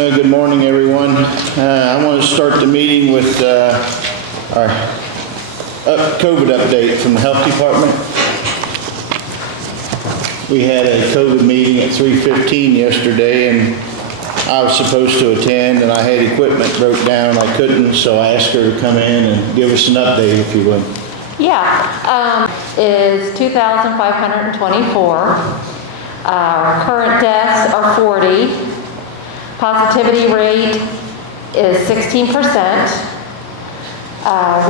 Good morning, everyone. I want to start the meeting with our COVID update from the Health Department. We had a COVID meeting at 3:15 yesterday, and I was supposed to attend, and I had equipment broke down. I couldn't, so I asked her to come in and give us an update, if you would. Yeah, is 2,524. Current deaths are 40. Positivity rate is 16%.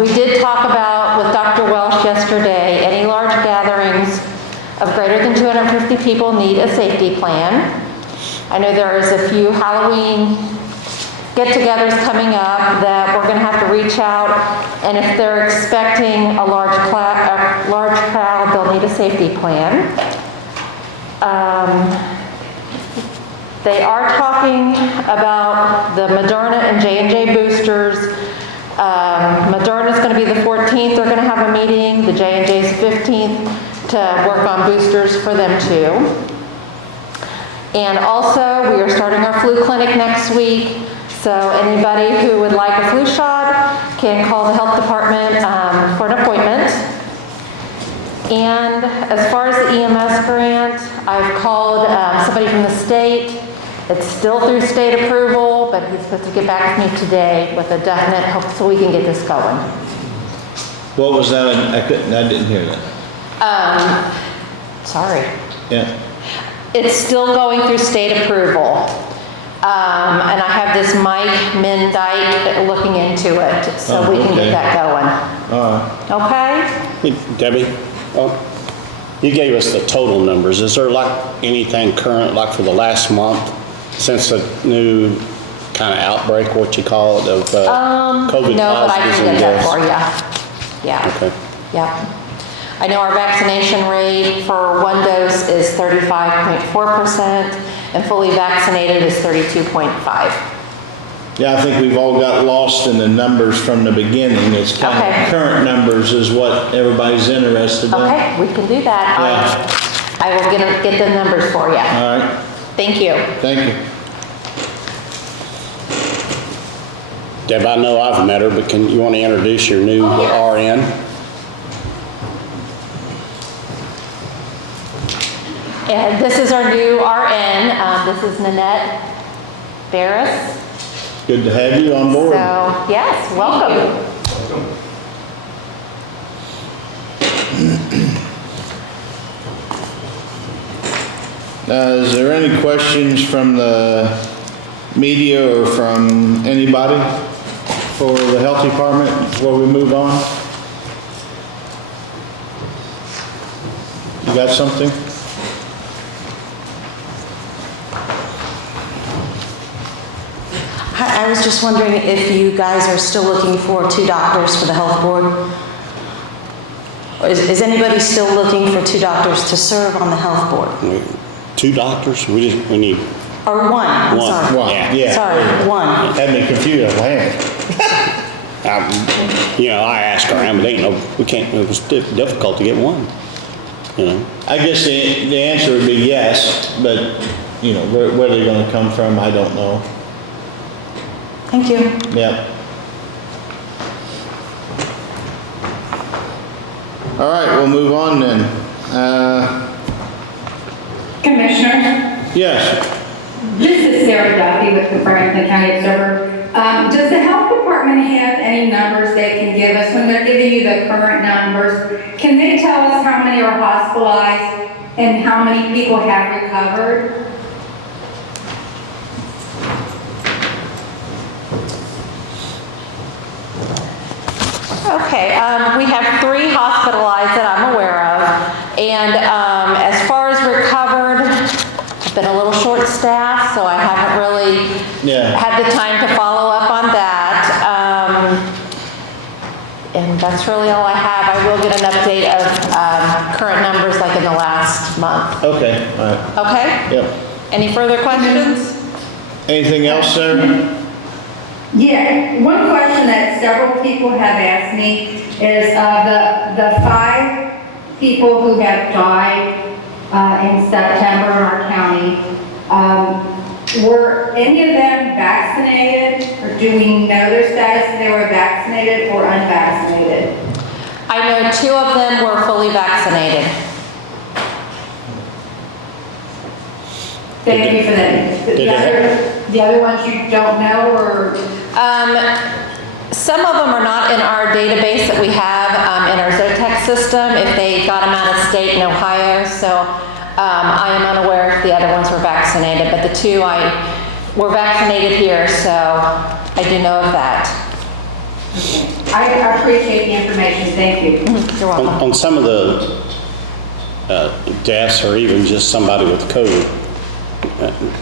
We did talk about with Dr. Welsh yesterday, any large gatherings of greater than 250 people need a safety plan. I know there is a few Halloween get-togethers coming up that we're going to have to reach out, and if they're expecting a large crowd, they'll need a safety plan. They are talking about the Moderna and J&J boosters. Moderna is going to be the 14th. They're going to have a meeting. The J&J is the 15th to work on boosters for them too. And also, we are starting our flu clinic next week. So anybody who would like a flu shot can call the health department for an appointment. And as far as the EMS grant, I've called somebody from the state. It's still through state approval, but he's supposed to get back with me today with a definite hope so we can get this going. What was that? I didn't hear that. Sorry. Yeah. It's still going through state approval. And I have this Mike Mendyke looking into it, so we can get that going. Okay? Hey, Debbie, you gave us the total numbers. Is there like anything current, like for the last month, since the new kind of outbreak, what you call it, of COVID no, but I positives can and get that deaths? for you. Yeah. Okay. Yeah. I know our vaccination rate for one dose is 35.4%, and fully vaccinated is 32.5%. Yeah, I think we've all got lost in the numbers from the beginning. It's kind of current numbers is what everybody's interested in. Okay, we can do that. Yeah. I will get the numbers for you. All right. Thank you. Thank you. Deb, I know I've met her, but you want to introduce your new RN? And this is our new RN. This is Nanette Barris. Good to have you on board. So, yes, welcome. Is there any questions from the media or from anybody for the health department before we move on? You got something? I was just wondering if you guys are still looking for 2 doctors for the health board? Or is anybody still looking for 2 doctors to serve on the health board? 2 doctors? We need... Or 1, I'm sorry. One, yeah. Sorry, 1. Had me confused. Man. I asked around, but it was difficult to get one. I guess the answer would be yes, but where they're going to come from, I don't know. Thank you. Yeah. All right, we'll move on then. Commissioner, Yes. this is Sarah Duffy with the Franklin County Observer. Does the health department have any numbers they can give us when they're giving you the current numbers? Can they tell us how many are hospitalized and how many people have recovered? Okay, we have 3 hospitalized that I'm aware of, and as far as recovered, I've been a little short-staffed, so I haven't really had the time to follow up on that. And that's really all I have. I will get an update of current numbers like in the last month. Okay, all right. Okay? Yep. Any further questions? Anything else, Sarah? Yeah, one question that several people have asked me is the 5 people who have died in September in our county. Were any of them vaccinated, or do we know their status if they were vaccinated or unvaccinated? I know 2 of them were fully vaccinated. Thank you for that. The other ones you don't know, or? Some of them are not in our database that we have in our Zotex system, if they got them out of state in Ohio, so I am unaware if the other ones were vaccinated, but the 2 were vaccinated here, so I do know of that. I appreciate the information, thank you. You're welcome. On some of the deaths, or even just somebody with COVID,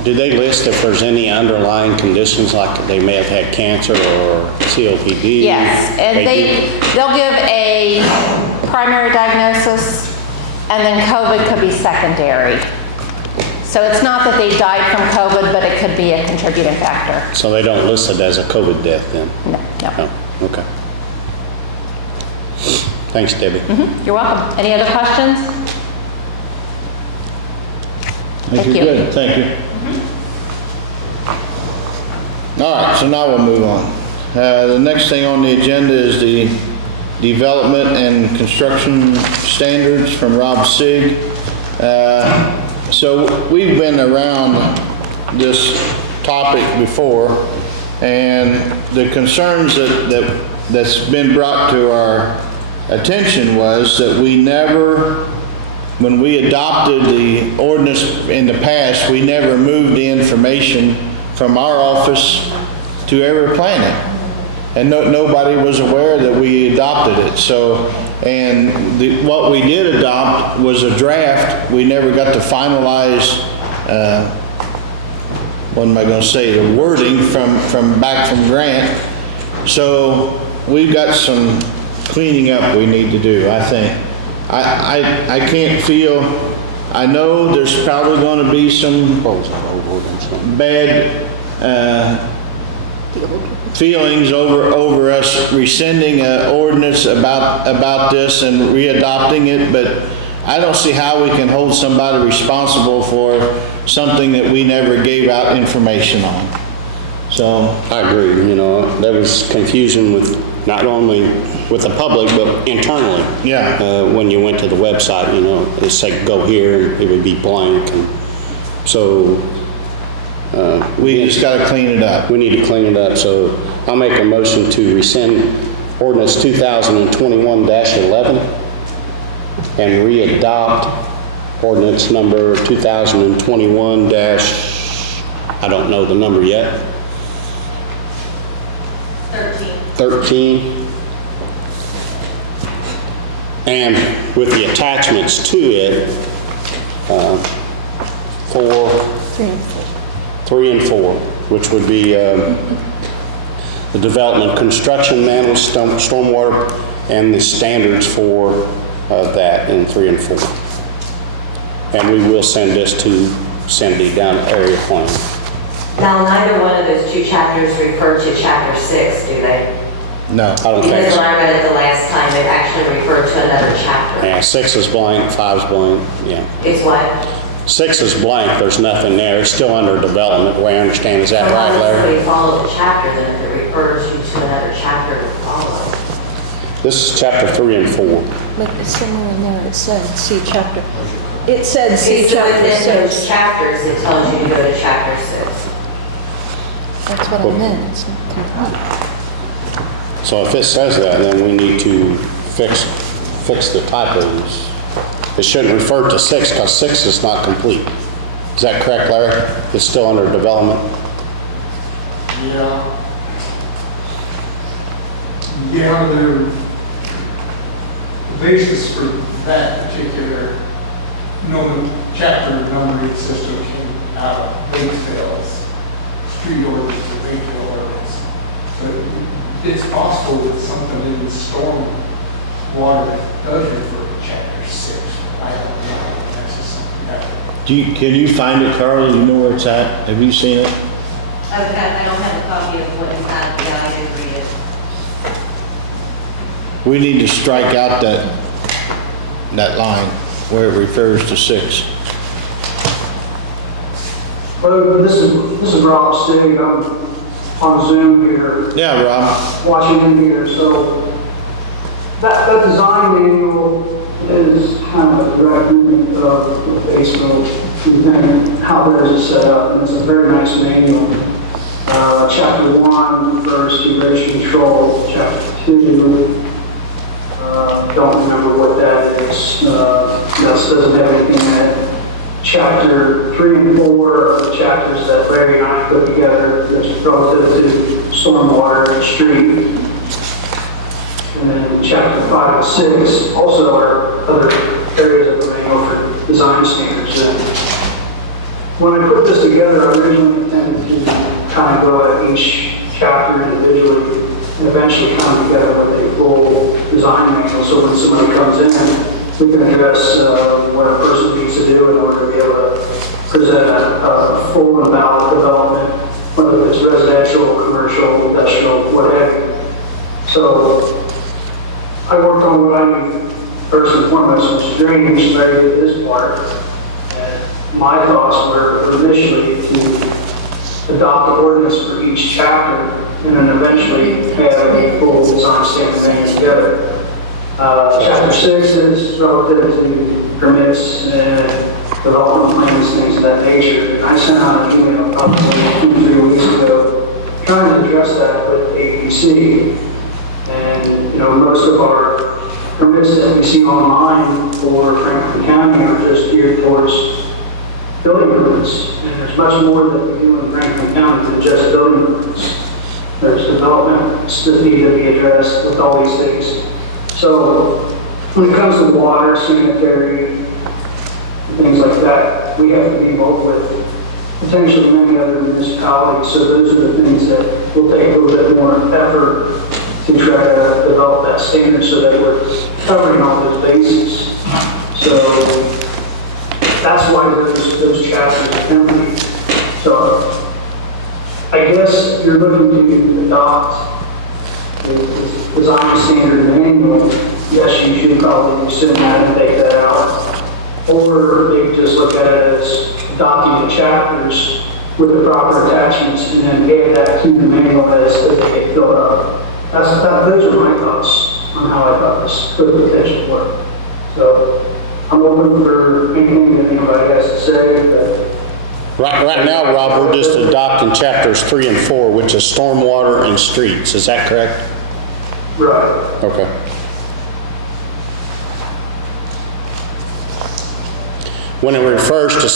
do they list if there's any underlying conditions, like they may have had cancer or COPD? Yes, and they'll give a primary diagnosis, and then COVID could be secondary. So it's not that they died from COVID, but it could be a contributing factor. So they don't list it as a COVID death then? No. Oh, okay. Thanks, Debbie. You're welcome. Any other questions? Thank you. Good, thank you. All right, so now we'll move on. The next thing on the agenda is the development and construction standards from Rob Sig. So we've been around this topic before, and the concerns that's been brought to our attention was that we never, when we adopted the ordinance in the past, we never moved the information from our office to every planet. And nobody was aware that we adopted it. So, and what we did adopt was a draft. We never got to finalize, what am I going to say, the wording from Grant. So we've got some cleaning up we need to do, I think. I can't feel, I know there's probably going to be some bad feelings over us rescinding an ordinance about this and readopting it, but I don't see how we can hold somebody responsible for something that we never gave out information on. So I agree. You know, there was confusion with not only with the public, but internally. Yeah. When you went to the website, you know, it said go here, and it would be blank. And so we just got to clean it up. we need to clean it up. So I'll make a motion to rescind ordinance 2021-11 and readopt ordinance number 2021- I don't know the number yet. 13. And with the attachments to it, 3 and 4, which would be the development construction manual, stormwater, and the standards for that in 3 and 4. And we will send this to Cindy down at Area Plan. Now, neither one of those 2 chapters refer to chapter 6, do they? No. I don't think Because so. when I read it the last time, it actually referred to another chapter. Yeah, 6 is blank, 5 is blank, yeah. It's what? 6 is blank, there's nothing there, it's still under development, the way I understand. Is that right, Unless Larry? we follow the chapter, then if it refers you to another chapter to follow. This is chapter 3 and 4. But somewhere in there it said, see chapter. It said, see It's chapter within those 6. chapters, it tells you to go to chapter 6. That's what I meant, it's not complete. So if it says that, then we need to fix the typos. It shouldn't refer to 6 because 6 is not complete. Is that correct, Larry? It's still under development? Yeah. Yeah, the basis for that particular chapter numbering system came out of Batesville's street ordinance or Batesville ordinance. But it's possible that something in the storm water does refer to chapter 6. I don't know. That's just something that. Can you find it, Carl? You know where it's at? Have you seen it? I don't have a copy of what is out, yeah, I did read it. We need to strike out that line where it refers to 6. Hello, this is Rob Stig. I'm on Zoom here, Yeah, Rob. watching him here. So that design manual is kind of a direct mimic of the base build and how theirs is set up. And it's a very nice manual. Chapter 1 refers to rate control. Chapter 2, don't remember what that is. That doesn't have anything in it. Chapter 3 and 4 are the chapters that Larry and I put together. There's relative to stormwater and street. And then chapter 5 and 6 also are other areas of the manual for design standards. And when I put this together, I originally intended to kind of go at each chapter individually and eventually come together with a full design manual. So when somebody comes in, we can address what a person needs to do in order to be able to present a full and valid development, whether it's residential, commercial, industrial, whatever. So I worked on what I knew first and foremost was drainage. Larry did his part. And my thoughts were initially to adopt the ordinance for each chapter and then eventually have a full design standard manual together. Chapter 6 is relative to permits and development plans, things of that nature. And I sent out an email probably 2-3 weeks ago trying to address that with ABC. And, most of our permits that we see online for Franklin County are just geared towards building permits. And there's much more that we do in Franklin County than just building permits. There's developments that need to be addressed with all these things. So when it comes to water, sanitary, things like that, we have to be involved with potentially many other municipalities. So those are the things that will take a little bit more effort to try to develop that standard so that we're covering all those bases. So that's why those chapters are empty. So I guess if you're looking to adopt the design standard manual, yes, you should probably assume that and take that out. Or maybe just look at it as adopting the chapters with the proper attachments and then add that to the manual as they get filled up. Those are my thoughts on how I thought this could potentially work. So I'm open for anything that anybody has to say. But Right now, Rob, we're just adopting chapters 3 and 4, which is stormwater and streets. Is that correct? right. Okay. When it refers to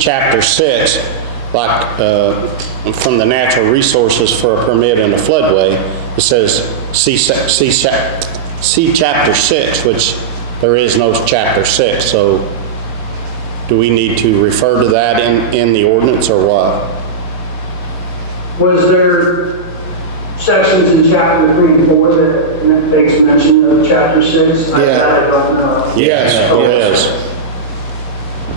chapter 6, like from the natural resources for a permit in a floodway, it says see chapter 6, which there is no chapter 6. So do we need to refer to that in the ordinance or what? Was there sections in chapter 3 and 4 that makes mention of chapter 6? Yeah. I don't know. Yes, there is.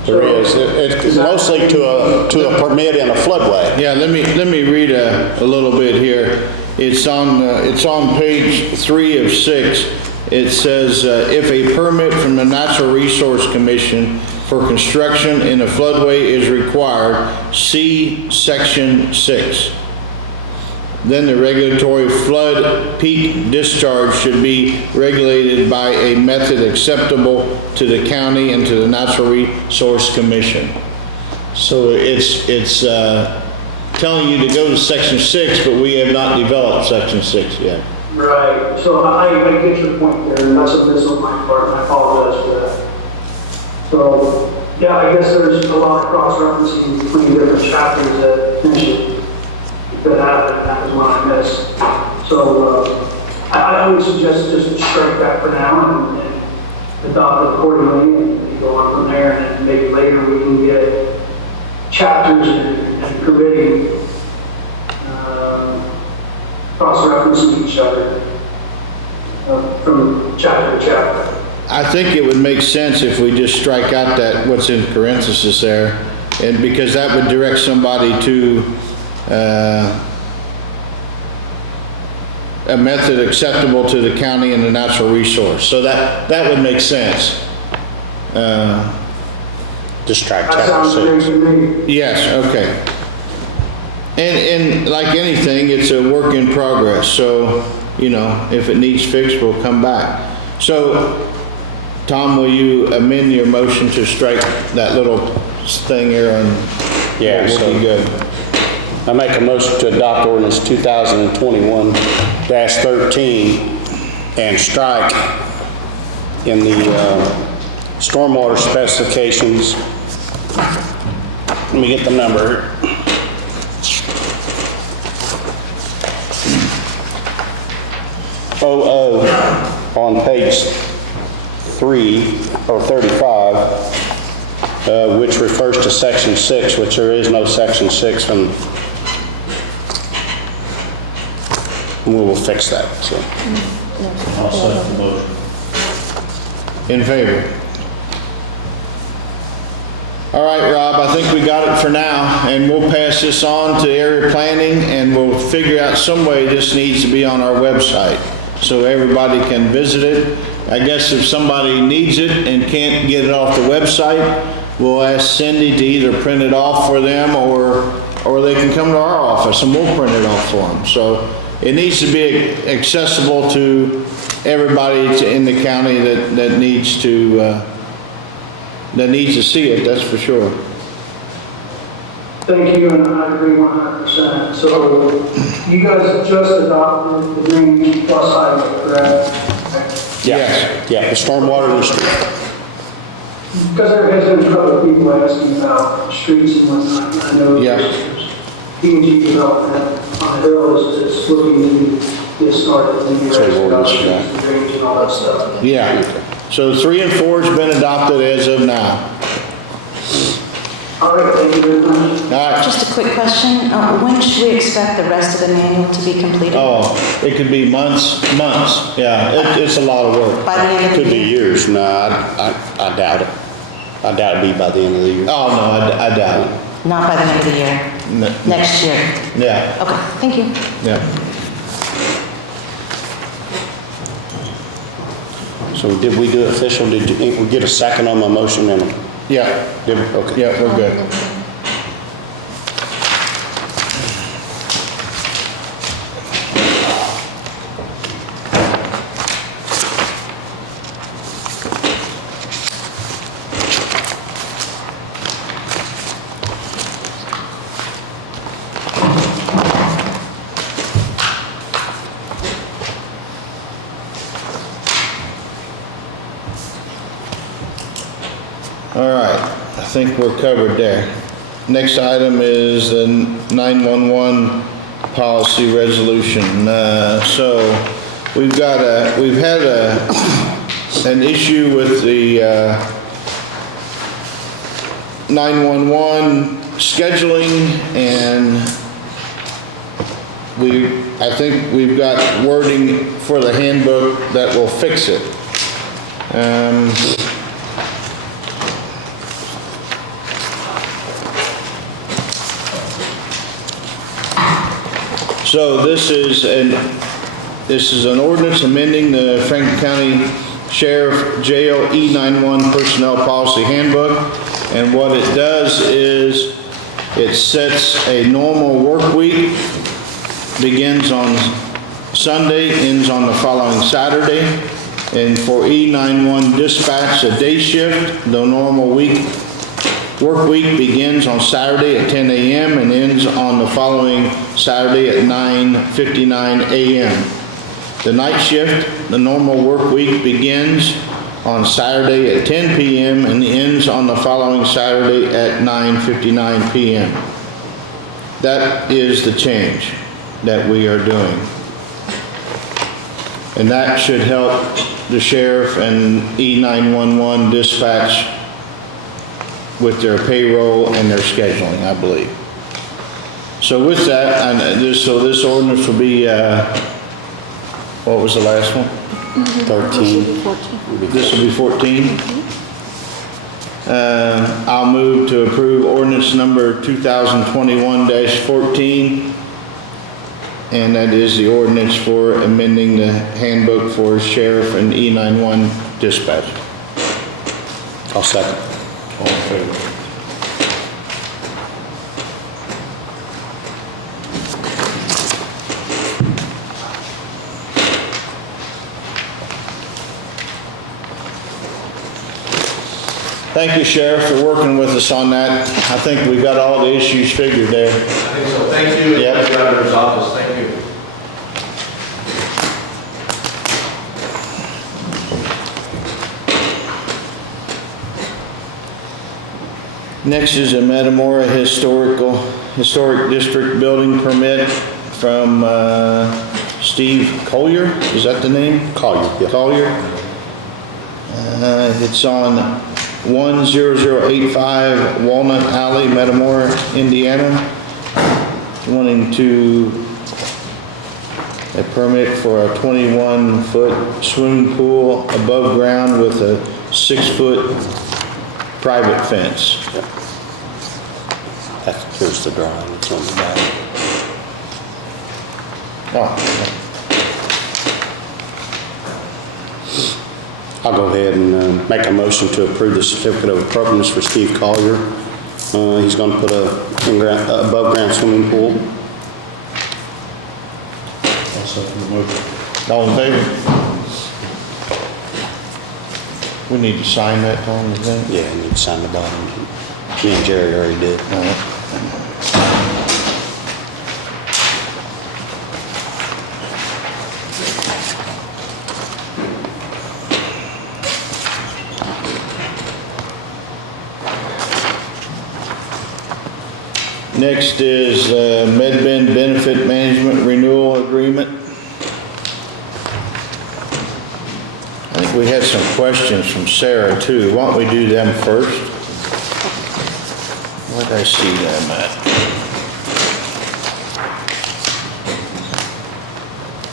There is. It's mostly to a permit in a floodway. Yeah, let me read a little bit here. It's on page 3 of 6. It says, if a permit from the Natural Resource Commission for construction in a floodway is required, see section 6. Then the regulatory flood peak discharge should be regulated by a method acceptable to the county and to the Natural Resource Commission. So it's telling you to go to section 6, but we have not developed section 6 yet. Right. So I get your point there, and that's a miss on my part, and I apologize for that. So, yeah, I guess there's a lot of cross-referencing between different chapters that potentially could happen. That was one I missed. So I would suggest just strike that for now and adopt it accordingly and go on from there. And then maybe later we can get chapters and permitting cross-referencing each other from chapter to chapter. I think it would make sense if we just strike out that what's in parentheses there, and because that would direct somebody to a method acceptable to the county and the natural resource. So that would make sense. Just strike That chapter sounds great 6. to me. Yes, okay. And like anything, it's a work in progress, so, you know, if it needs fixed, we'll come back. So, Tom, will you amend your motion to strike that little thing here and Yeah, we'll so- be good? I make a motion to adopt ordinance 2021-13 and strike in the stormwater specifications. Let me get the number. On page 3 or 35, which refers to section 6, which there is no section 6, and we will fix that, so. I'll second the motion. In favor? All right, Rob, I think we got it for now, and we'll pass this on to area planning, and we'll figure out some way this needs to be on our website, so everybody can visit it. I guess if somebody needs it and can't get it off the website, we'll ask Cindy to either print it off for them, or they can come to our office and we'll print it off for them. So it needs to be accessible to everybody in the county that needs to see it, that's for sure. Thank you, and I agree 100%. So you guys just adopted the Green Plus highway, correct? Yes. Yeah, the stormwater in the street. Because there has been a couple of people asking about streets and whatnot, and I know Yeah. P&G development on the hill is looking to get started. And So we've already streets and drainage and all that stuff. Yeah. So 3 and 4 has been adopted as of now. All right, thank you very much. All right. Just a quick question. When should we expect the rest of the manual to be completed? Oh, it could be months. Yeah, it's a lot of work. By the end of the Could be year? years. No, I doubt it. I doubt it'd be by the end of the year. Oh, no, I doubt it. Not by the end of the year? No. Next year? Yeah, Okay, thank you. yeah. So did we do it official? Did we get a second on my motion then? Yeah, Did we? Okay. yeah, we're good. All right, I think we're covered there. Next item is the 911 policy resolution. So we've had an issue with the 911 scheduling, and I think we've got wording for the handbook that will fix it. So this is an ordinance amending the Franklin County Sheriff Jail E91 Personnel Policy Handbook. And what it does is it sets a normal work week, begins on Sunday, ends on the following Saturday. And for E91 dispatch, a day shift, the normal work week begins on Saturday at 10 a.m. and ends on the following Saturday at 9:59 a.m. The night shift, the normal work week begins on Saturday at 10 p.m. and ends on the following Saturday at 9:59 p.m. That is the change that we are doing. And that should help the sheriff and E911 dispatch with their payroll and their scheduling, I believe. So with that, this ordinance will be, what was the last one? 13. This will be 14. I'll move to approve ordinance number 2021-14. And that is the ordinance for amending the handbook for sheriff and E91 dispatch. I'll second. All in favor? Thank you, Sheriff, for working with us on that. I think we got all the issues figured there. I think so. Thank you. Yep. The Governor's office, thank you. Next is a Metamora Historic District building permit from Steve Collier. Is that the name? Collier, yeah. Collier. It's on 10085 Walnut Alley, Metamora, Indiana. Wanting a permit for a 21-foot swimming pool above ground with a 6-foot private fence. Here's the drawing, it's on the back. Oh, I'll go ahead and make a motion to approve the certificate of appropriateness for Steve Collier. He's going to put a above ground swimming pool. I'll second the motion. all in favor? We need to sign that, Tom, you think? Yeah, I need to sign the bottom. Me and Jerry already did. All right. Next is MedBen Benefit Management Renewal Agreement. I think we had some questions from Sarah too. Why don't we do them first? Where did I see them at?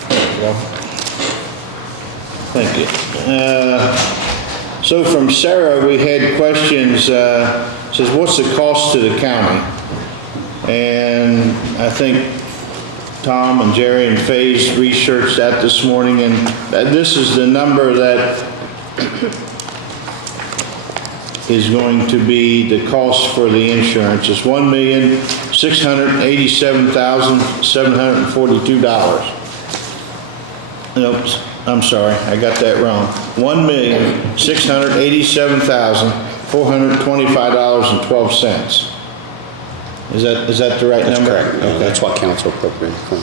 There we go. Thank you. So from Sarah, we had questions, says, what's the cost to the county? And I think Tom and Jerry and Faye's researched that this morning, and this is the number that is going to be the cost for the insurance. It's $1,687,742. Oops, I'm sorry, I got that wrong. $1,687,425.12. Is that the right number? That's correct. Okay. That's what council appropriated from.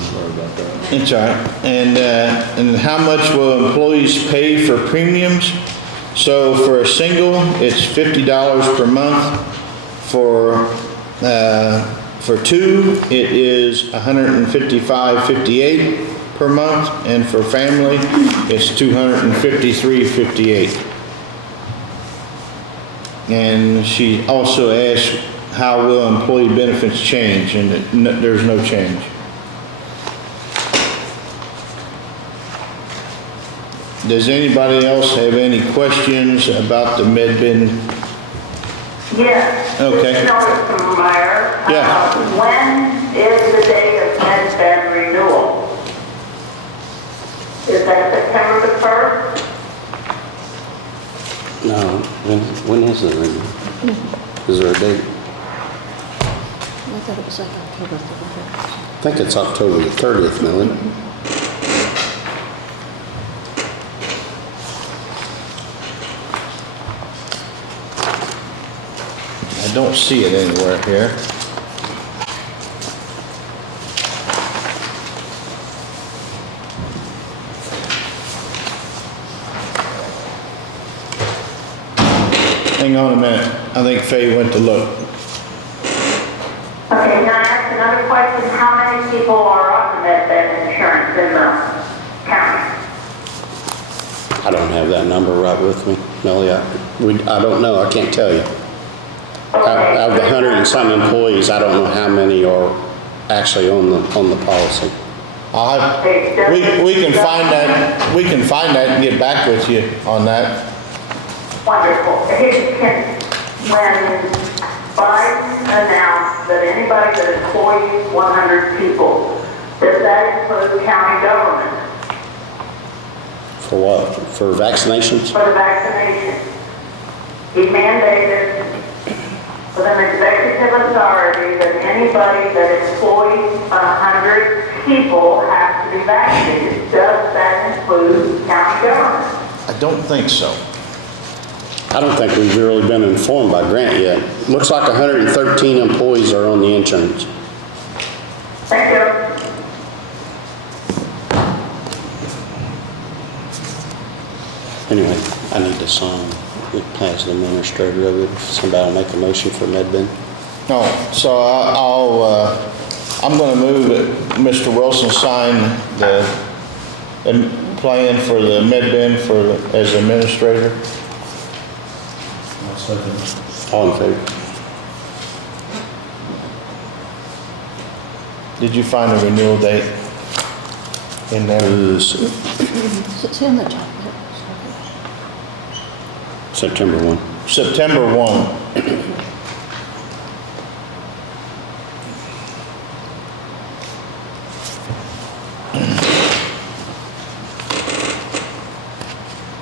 That's all right. And how much will employees pay for premiums? So for a single, it's $50 per month. For two, it is $155.58 per month, and for family, it's $253.58. And she also asked, how will employee benefits change? And there's no change. Does anybody else have any questions about the MedBen? Yes. Okay. Mr. Meyer. Yeah. When is the day of MedBen renewal? Is that September the 1st? No, when is the renewal? Is there a date? I thought it was like October 31st. I think it's October the 30th, Millie. I don't see it anywhere here. Hang on a minute. I think Faye went to look. Okay, can I ask another question? How many people are on the MedBen insurance in the county? I don't have that number right with me, Millie. I don't know. I can't tell you. Okay. Out of the 100 and some employees, I don't know how many are actually on the policy. We can find that. We can find that and get back with you on that. Wonderful. When Biden announced that anybody that employs 100 people, does that include county government? For what? For vaccinations? For the vaccination. He mandated with an executive authority that anybody that employs 100 people has to be vaccinated. Does that include county government? I don't think so. I don't think we've really been informed by Grant yet. Looks like 113 employees are on the insurance. Thank you. Anyway, I need to sign it as the administrator of it. Somebody will make a motion for MedBin. No, so I'm gonna move that Mr. Wilson sign the plan for the MedBin as administrator. I'll second. All in favor? Did you find a renewal date in there? It's in the top. September 1. September 1.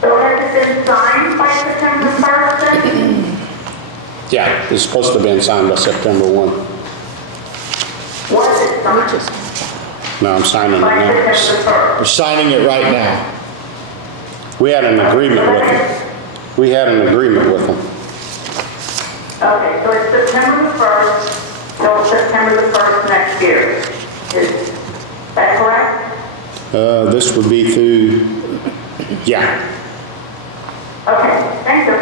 So has it been signed by September 1st then? Yeah, it's supposed to have been signed by September 1. Was it signed No, I'm signing it by now. September 1st? We're signing it right now. We had an agreement with them. We had an agreement with them. Okay, so it's September 1st till September the 1st next year. Is that correct? This would be through, yeah. Okay, thank you.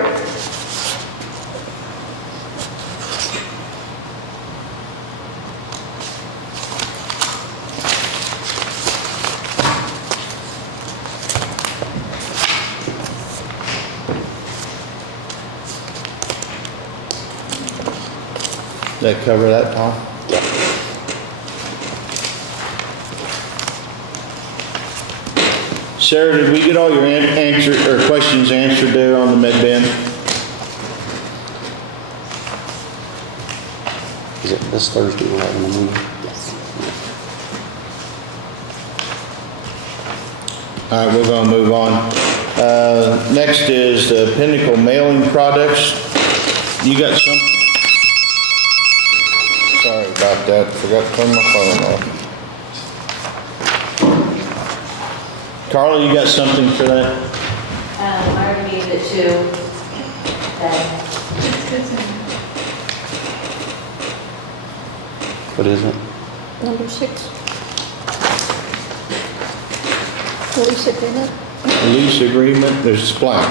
Did that cover that, Tom? Sarah, did we get all your questions answered there on the MedBin? Is it this Thursday we're having a meeting? Yes. All right, we're gonna move on. Next is the Pinnacle Mailing Products. You got some? Sorry about that, forgot to turn my phone off. Carla, you got something for that? I already gave it to Deb. What is it? Number 6. Lease agreement. Lease agreement, there's blank.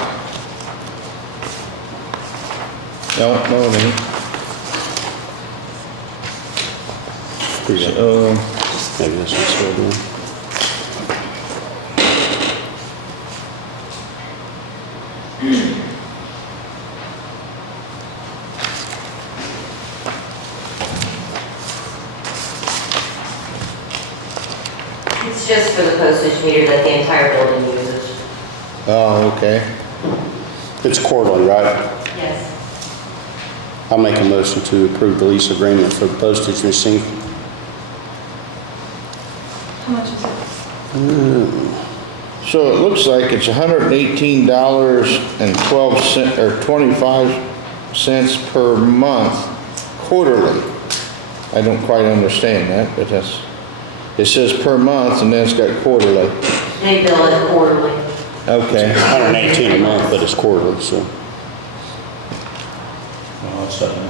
No, it ain't. So, Maybe this one's still doing. It's just for the postage meter that the entire building uses. oh, okay. It's quarterly, right? Yes. I'll make a motion to approve the lease agreement for the postage machine. How much is it? So it looks like it's $118.12 or 25 cents per month quarterly. I don't quite understand that, but it says per month and then it's got quarterly. They bill it quarterly. Okay. 118 a month, but it's quarterly, so. I'll second.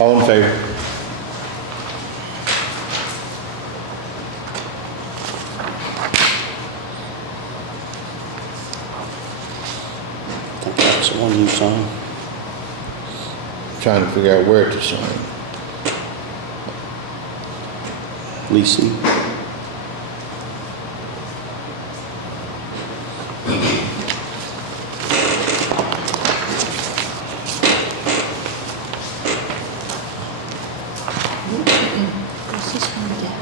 All in favor? I think that's the one you signed. Trying to figure out where to sign. Leasing. What's this one again?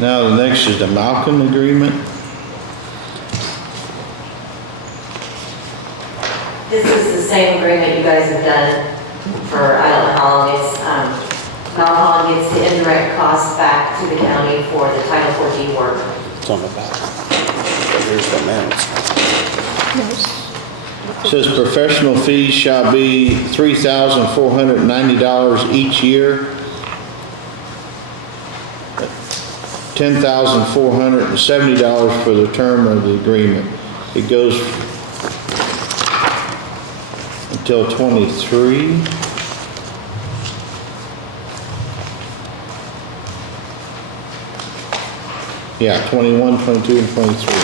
Now the next is the Malcon agreement. This is the same agreement you guys have done for, I don't know how long it's, Malcon gets the indirect costs back to the county for the Title 14 work. It's on the back. But here's the minutes. Yes. Says professional fees shall be $3,490 each year. $10,470 for the term of the agreement. It goes until 23. Yeah, 21, 22, and 23.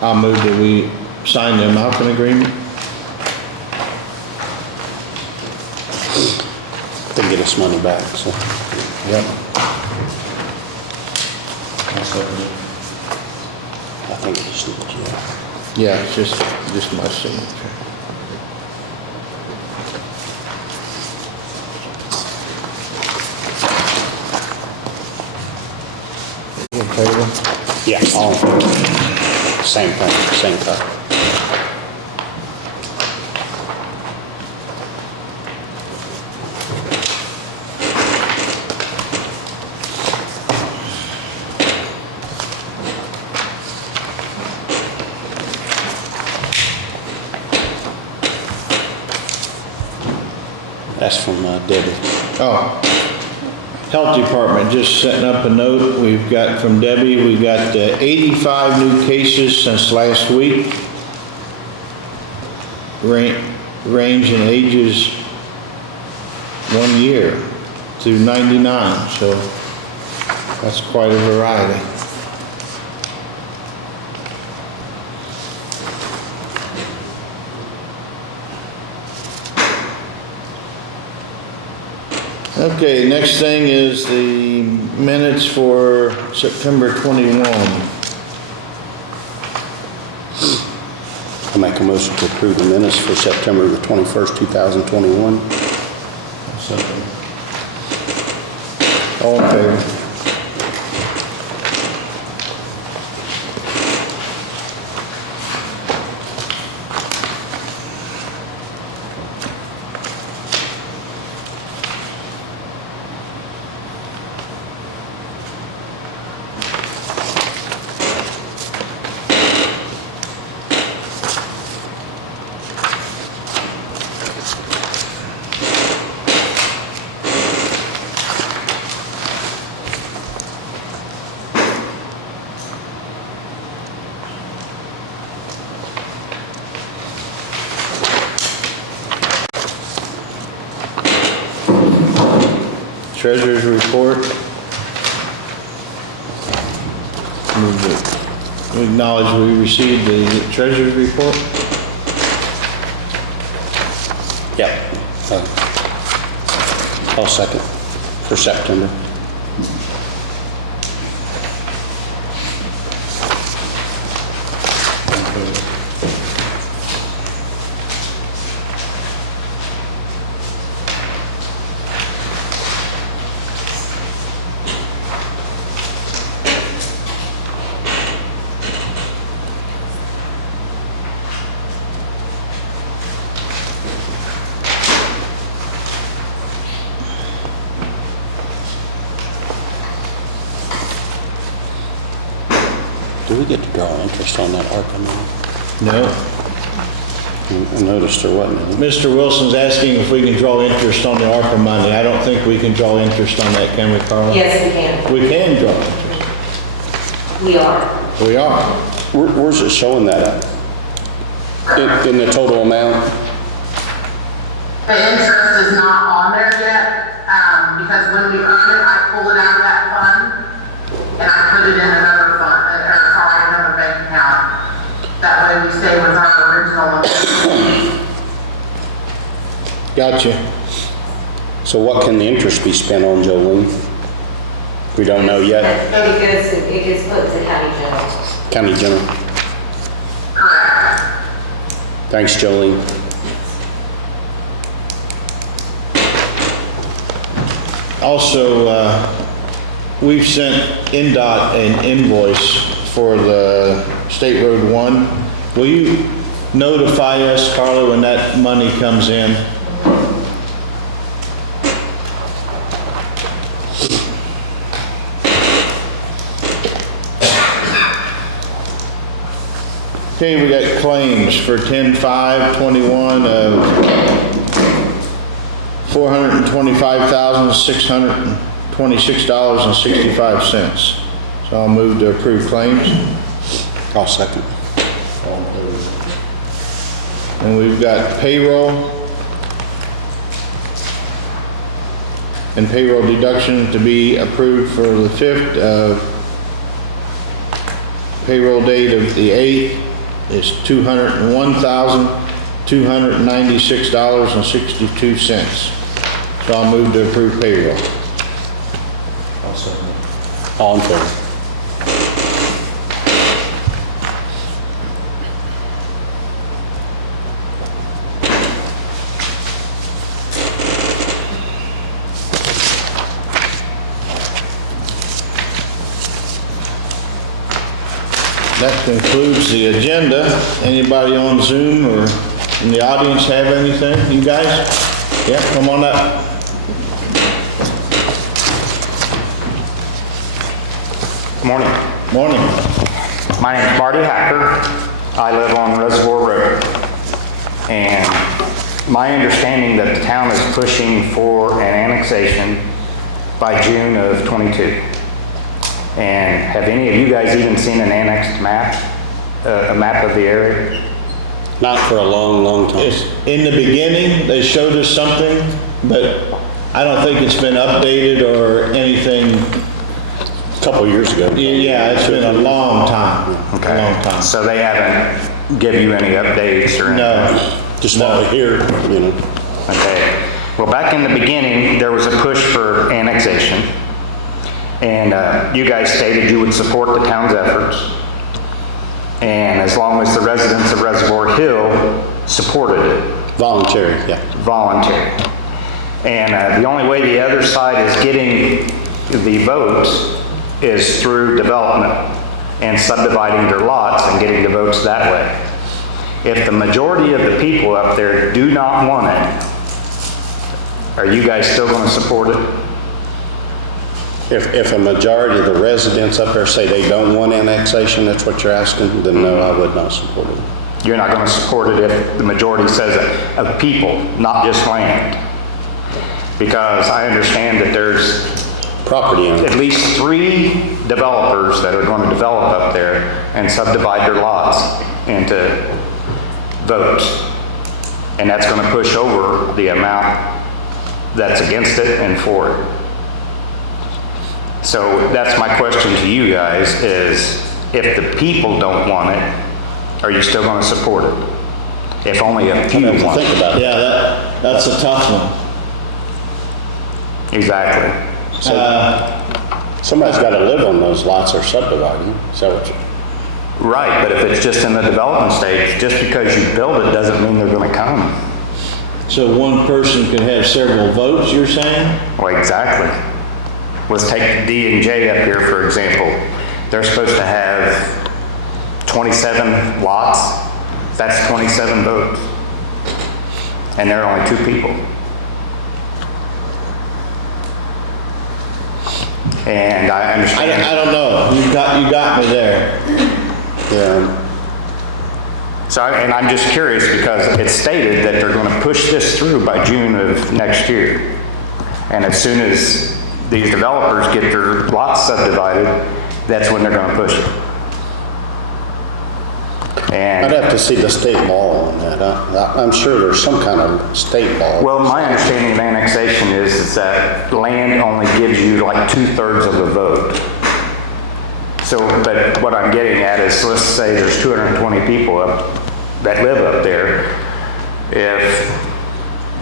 I'll move that we sign the Malcon agreement. They get us money back, so. Yep. I'll second it. I think it just needs, yeah. Yeah, it's just my signature. In favor? Yeah, all in favor. Same thing, same cut. That's from Debbie. Oh, Health Department just setting up a note. We've got from Debbie, we got 85 new cases since last week. Range in ages 1 year through 99, so that's quite a variety. Okay, next thing is the minutes for September 21. I make a motion to approve the minutes for September the 21st, 2021. I'll second it. All in favor? Treasurer's report. Move it. We acknowledge we received the treasurer's report. Yep. I'll second for September. Do we get to draw interest on that ARPA money? No. I noticed there wasn't any. Mr. Wilson's asking if we can draw interest on the ARPA money. I don't think we can draw interest on that, can we, Carla? Yes, we can. We can draw interest. We are. We are. Where's it showing that at? In the total amount? The interest is not on there yet, because when we earn it, I pull it out of that fund and I put it in another fund, or sorry, another bank account. That way we stay with our original amount. Gotcha. So what can the interest be spent on, Jolene? We don't know yet. It gets put to county general. County General. Correct. Thanks, Jolene. Also, we've sent NDOT an invoice for the State Road 1. Will you notify us, Carla, when that money comes in? Okay, we got claims for 10/5/21 of $425,626.65. So I'll move to approve claims. I'll second. All in favor? And we've got payroll and payroll deduction to be approved for the 5th. Payroll date of the 8th is $201,296.62. So I'll move to approve payroll. I'll second it. All in favor? That concludes the agenda. Anybody on Zoom or in the audience have anything? You guys? Yeah, come on up. Good morning. Morning. My name is Marty Hacker. I live on Reservoir Road. And my understanding that the town is pushing for an annexation by June of '22. And have any of you guys even seen an annexed map, a map of the area? Not for a long, long time. It's in the beginning, they showed us something, but I don't think it's been updated or anything. A couple years ago. Yeah, it's been a long time. Okay. A long time. So they haven't given you any updates or anything? No. Just what we hear, you know. Okay. Well, back in the beginning, there was a push for annexation. And you guys stated you would support the town's efforts. And as long as the residents of Reservoir Hill supported it. Voluntary, yeah. Voluntary. And the only way the other side is getting the votes is through development and subdividing their lots and getting the votes that way. If the majority of the people up there do not want it, are you guys still going to support it? If a majority of the residents up there say they don't want annexation, that's what you're asking, then no, I would not support it. You're not going to support it if the majority says it, of people, not just land. Because I understand that there's Property owners. at least 3 developers that are going to develop up there and subdivide their lots into votes. And that's going to push over the amount that's against it and for it. So that's my question to you guys is, if the people don't want it, are you still going to support it? If only a few I'd have to want think it. about it. Yeah, that's a tough one. Exactly. Somebody's got to live on those lots they're subdividing. Is that what you? Right, but if it's just in the development stage, just because you build it doesn't mean they're going to come. So one person could have several votes, you're saying? Well, exactly. Let's take D and J up here, for example. They're supposed to have 27 lots. That's 27 votes. And there are only 2 people. And I understand. I don't know. You got me there. Yeah. So, and I'm just curious because it's stated that they're going to push this through by June of next year. And as soon as these developers get their lots subdivided, that's when they're going to push it. And I'd have to see the state law on that. I'm sure there's some kind of state law. well, my understanding of annexation is that land only gives you like 2/3 of the vote. So, but what I'm getting at is, let's say there's 220 people that live up there. If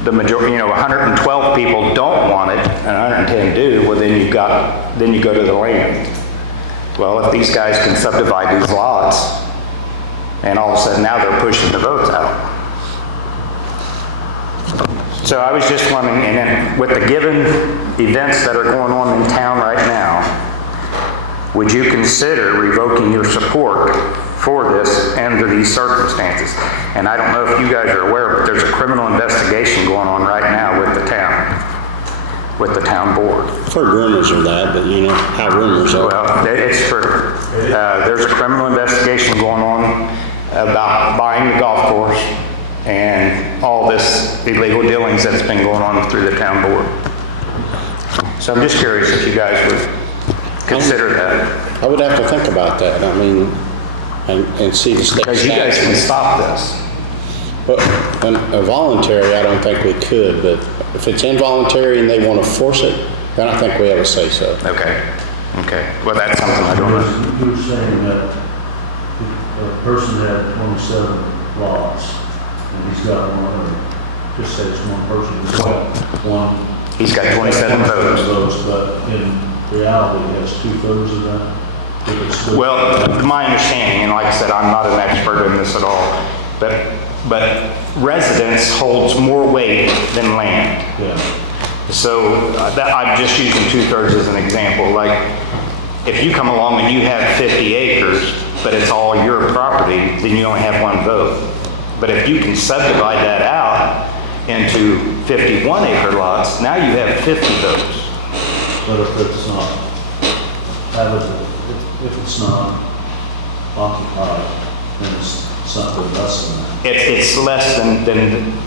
the majority, 112 people don't want it and 110 do, well, then you go to the land. Well, if these guys can subdivide these lots, and all of a sudden now they're pushing the votes out. So I was just wondering, and then with the given events that are going on in town right now, would you consider revoking your support for this under these circumstances? And I don't know if you guys are aware, but there's a criminal investigation going on right now with the town board. I've heard rumors of that, but you know how rumors are. Well, it's for, there's a criminal investigation going on about buying the golf course and all this illegal dealings that's been going on through the town board. So I'm just curious if you guys would consider that. I would have to think about that, I mean, and see the state. Because you guys can stop this. But voluntary, I don't think we could, but if it's involuntary and they want to force it, then I think we have a say-so. Okay, okay. Well, that's something I don't know. You were saying that a person had 27 lots, and he's got one, just say it's one person, he's got one. He's got 27 votes. But in reality, he has 2/3 of that. If it's still- Well, my understanding, and like I said, I'm not an expert in this at all, but residence holds more weight than land. Yeah. So I'm just using 2/3 as an example. Like, if you come along and you have 50 acres, but it's all your property, then you only have one vote. But if you can subdivide that out into 51 acre lots, now you have 50 votes. But if it's not, if it's not occupied, then it's something less than that. It's less than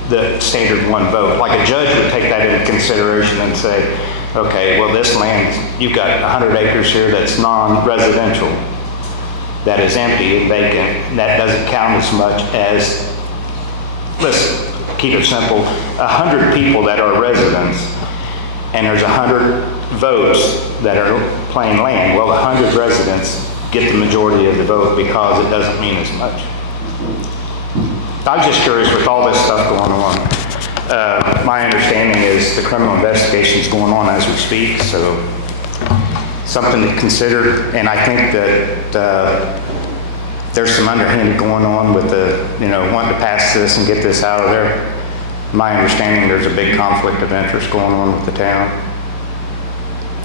the standard one vote. Like a judge would take that into consideration and say, okay, well, this land, you've got 100 acres here that's non-residential, that is empty and vacant. That doesn't count as much as, let's keep it simple, 100 people that are residents, and there's 100 votes that are plain land. Well, 100 residents get the majority of the vote because it doesn't mean as much. I was just curious with all this stuff going on. My understanding is the criminal investigation is going on as we speak, so something to consider. And I think that there's some underhanded going on with the, wanting to pass this and get this out of there. My understanding, there's a big conflict of interest going on with the town.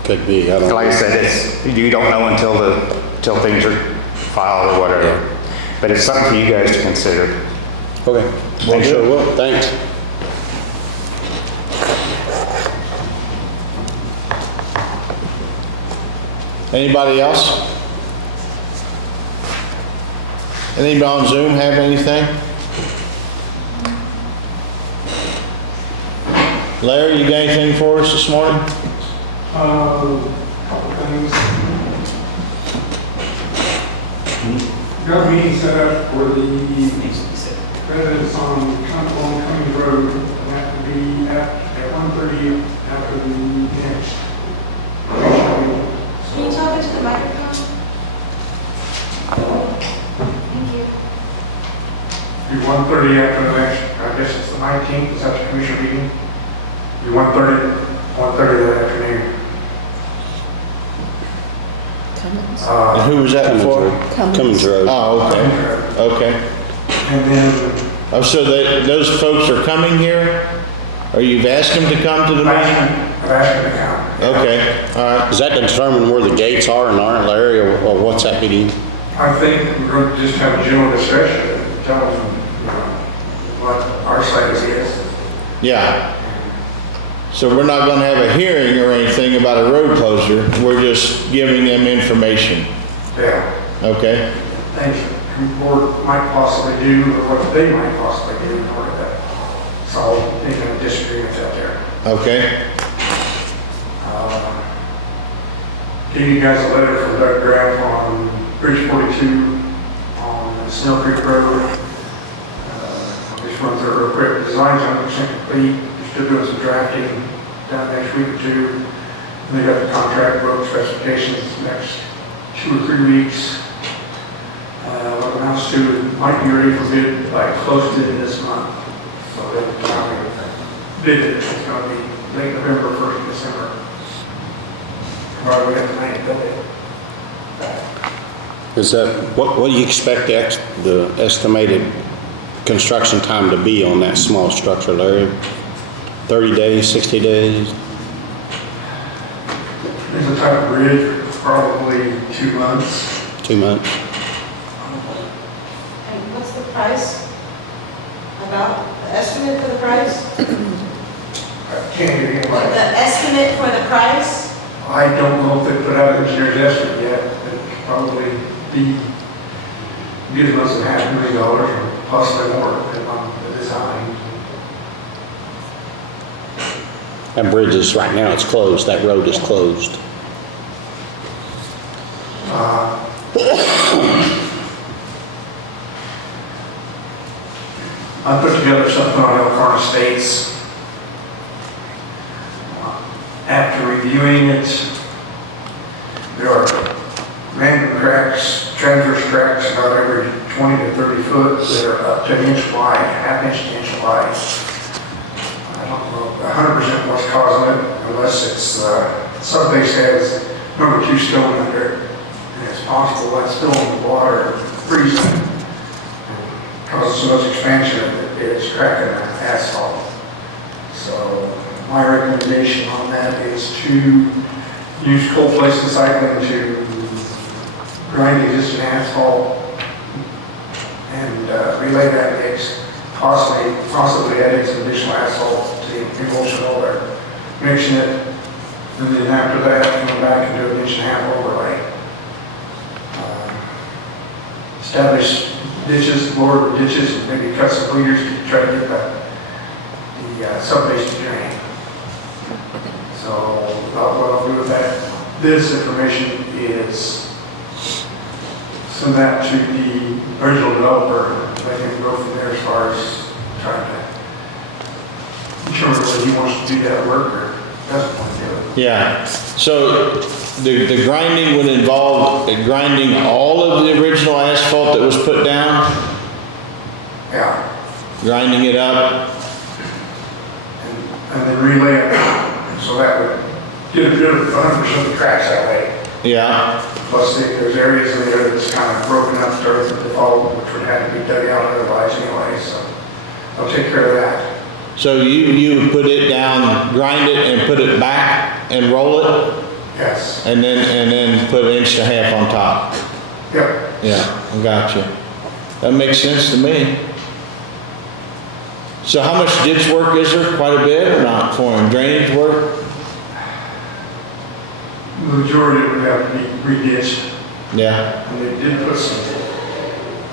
Could be, I don't know. Like I said, you don't know until things are filed or whatever. Yeah. But it's something for you guys to consider. Okay, well, sure will, thanks. Anybody else? Anybody on Zoom have anything? Larry, you got anything for us this morning? Couple things. Got a meeting set up for the residents on Cummings Road, and that will be at 1:30 after the next. Can you talk into the microphone? Thank you. Be 1:30 after the next, I guess it's the 19th, is that the commission meeting? Be 1:30 that afternoon. Cummins. And who was that for? Cummings Road. Oh, okay, okay. And then Oh, so those folks are coming here? Or you've asked them to come to the meeting? I've asked them to come. Okay, all right. Does that determine where the gates are and aren't, Larry, or what's that meeting? I think we're going to just have a general discussion, tell them what our side is. Yeah. So we're not gonna have a hearing or anything about a road closure, we're just giving them information, Yeah, okay? things the board might possibly do, or what they might possibly do in order to solve any kind of disagreements out there. Okay, Gave you guys a letter from Doug Graff on Bridge 42 on Snail Creek Road. Just run through it real quick. Design's 100% complete. They're still doing some drafting down next week or two. And they got the contract road specifications next 2 or 3 weeks. What amounts to might be ready for bid by close to this month. So they're bid it. It's going to be late November, 1st of December. Probably got the night building. Is that, what do you expect the estimated construction time to be on that small structure, Larry? 30 days, 60 days? It's a type of bridge, probably 2 months. 2 months? And what's the price? About the estimate for the price? I can't give you The my, estimate for the price? I don't know if they put out an engineer's estimate yet, but it could probably be as much as $500,000 or possibly more, depending on the design. That bridge is, right now, it's closed. That road is closed. I put together something on Elkhorn Estates. After reviewing it, there are random cracks, transverse cracks about every 20 to 30 foot that are up to an inch wide, half inch to inch wide. I don't know 100% what's causing it, unless it's subbase has number 2 stone under it. And it's possible that stone in the water freezing causes so much expansion that it's cracking the asphalt. So my recommendation on that is to use cold place recycling to grind existing asphalt and relay that mix, possibly adding some additional asphalt to the emulsion over, mixing it, and then after that, coming back and do an 1.5 inch overlay. Establish ditches, lower ditches, and maybe cut some leaders to try to get the subbase to drain. So what I'll do with that, this information is send that to the original developer, let him go from there as far as trying to determine whether he wants to do that work or doesn't want to do it. Yeah, so the grinding would involve grinding all of the original asphalt that was put down, Yeah, grinding it up. and then relay it, so that would get rid of 100% of the cracks that way. Yeah, Plus, there's areas in there that's kind of broken up, started to default, which would have to be dug out otherwise anyway, so I'll take care of that. so you would put it down, grind it and put it back and roll it, Yes. and then put 1.5 inches on top. Yep. Yeah, I got you. That makes sense to me. So how much ditch work is there? Quite a bit or not for him? Drainage work? The majority would have to be re-ditched, Yeah, and they did put some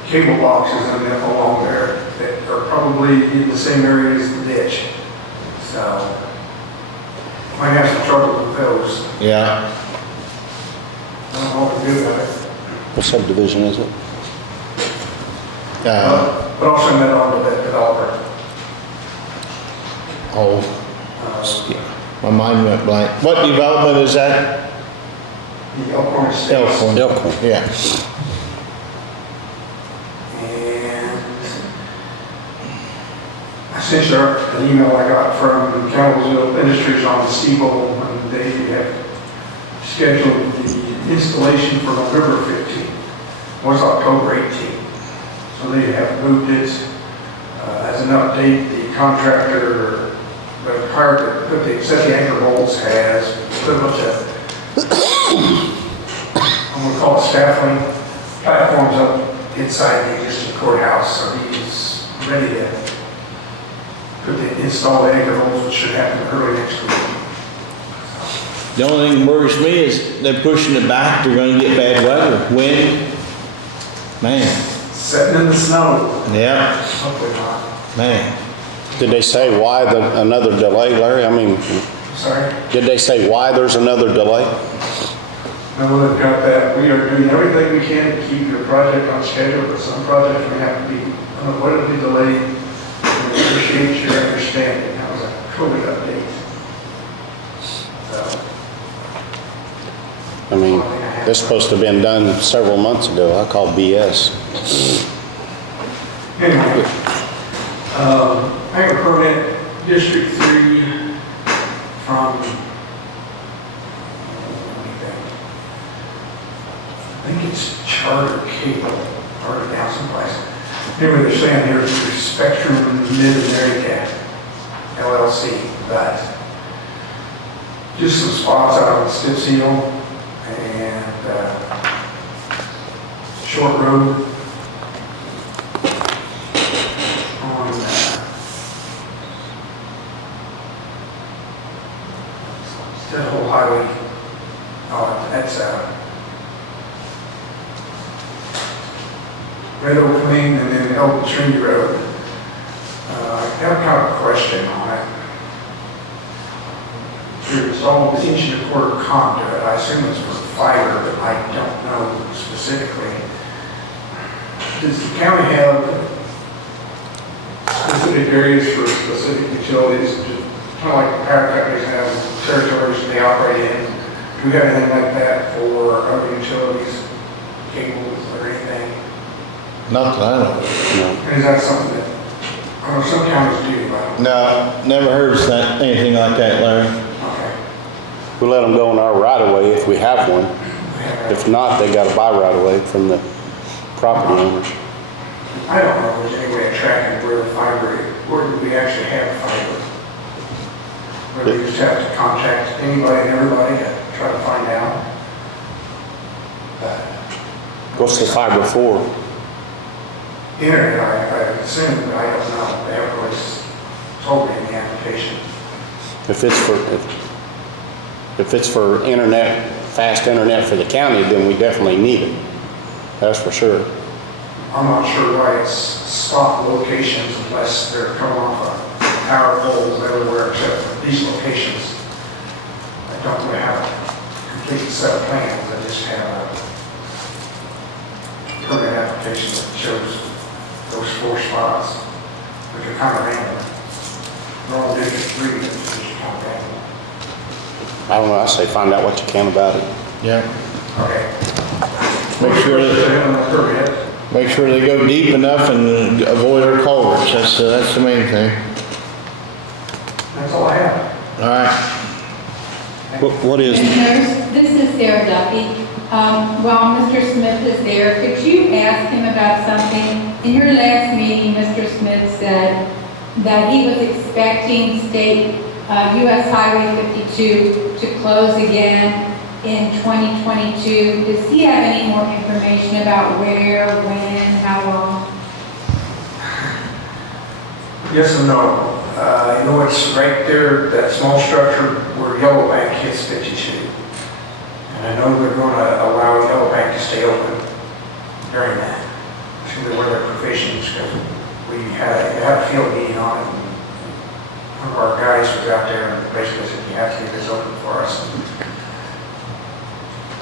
cable boxes in there along there that are probably in the same area as the ditch. So, might have some trouble with those. yeah. I don't know what to do about it. What subdivision is it? But I'll send that on to that developer. Oh, my mind went blank. What development is that? The Elkhorn Estates. Elkhorn. Elkhorn. Yeah. And I sent you an email I got from Campbellsville Industries on the Steeple, and they have scheduled the installation for November 15th. It was October 18th. So they have moved it. As an update, the contractor that hired to set the anchor bolts has put a bunch of, I'm going to call it scaffolding platforms up inside the existing courthouse. So he's ready to install the anchor bolts, which should happen early next week. The only thing that worries me is they're pushing it back. They're going to get bad weather, wind. Man, Setting in the snow. yeah, Hopefully not. man. Did they say why another delay, Larry? I mean, Sorry. did they say why there's another delay? No, they've got that. We are doing everything we can to keep your project on schedule, but some projects we have to be unavoidably delayed. We appreciate your understanding. That was a COVID update. So, I mean, this is supposed to have been done several months ago. I call BS. anyway, I have a permit, District 3 from, I think it's Charter Cable, or down someplace. Anyway, they're saying here it's Spectrum Mid-America LLC, but just some spots out on the Stip Seal and Short Road on that whole highway. Oh, that's Meadow Clean and then Elk Tree Road. I have kind of a question on it. It's all each and a quarter conduit. I assume it's for fiber, but I don't know specifically. Does the county have specific areas for specific utilities? Kind of like the power companies have territories they operate in. Do we have anything like that for other utilities, cables or anything? Not that I know of. Is that something that, I know some counties do, but. No, never heard of that, anything like that, Larry. Okay. We let them go in our right of way if we have one. If not, they gotta buy right of way from the property owners. I don't know if there's any way of tracking where the fiber is. Where do we actually have fiber? Where we just have to contact anybody and everybody to try to find out. What's the fiber for? Internet, I assume, but I don't know. They haven't really told me in the application. If it's for internet, fast internet for the county, then we definitely need it. That's for sure. I'm not sure why it's spot locations unless they're coming off of power poles everywhere except for these locations. I don't really have a complete set of plans. I just have a permit application that shows those 4 spots, which are kind of random. They're all District 3, but it's just kind of random. I don't know, I say find out what you can about it. Yeah. Okay. Make sure they go deep enough and avoid our culverts. That's the main thing. That's all I have. All right. What is? Commissioners, this is Sarah Duffy. While Mr. Smith is there, could you ask him about something? In your last meeting, Mr. Smith said that he was expecting state US Highway 52 to close again in 2022. Does he have any more information about where, when, how long? Yes and no. You know, it's right there, that small structure where Yellow Bank hits 52. And I know they're going to allow Yellow Bank to stay open during that. It's going to be where their provisions, because we had a field meeting on it. One of our guys was out there and basically said, you have to keep this open for us.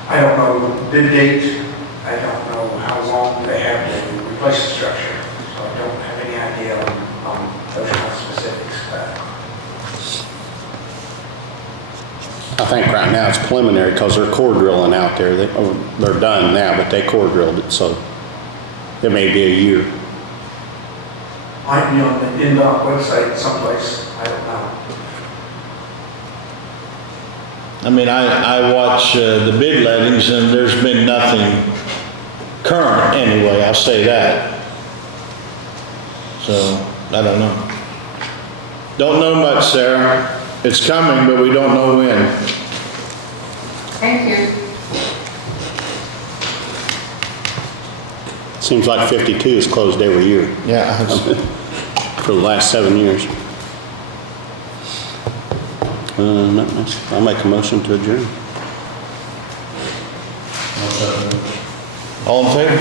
I don't know the date. I don't know how long they have to replace the structure. So I don't have any idea on those kind of specifics. I think right now it's preliminary because they're core drilling out there. They're done now, but they core drilled it, so it may be a year. Might be on the NDOT website someplace. I don't know. I mean, I watch the bid lettings and there's been nothing current anyway, I'll say that. So, I don't know. Don't know much, Sarah. It's coming, but we don't know when. Thank you. Seems like 52 is closed every year. Yeah. For the last 7 years. I'll make a motion to adjourn. All in favor?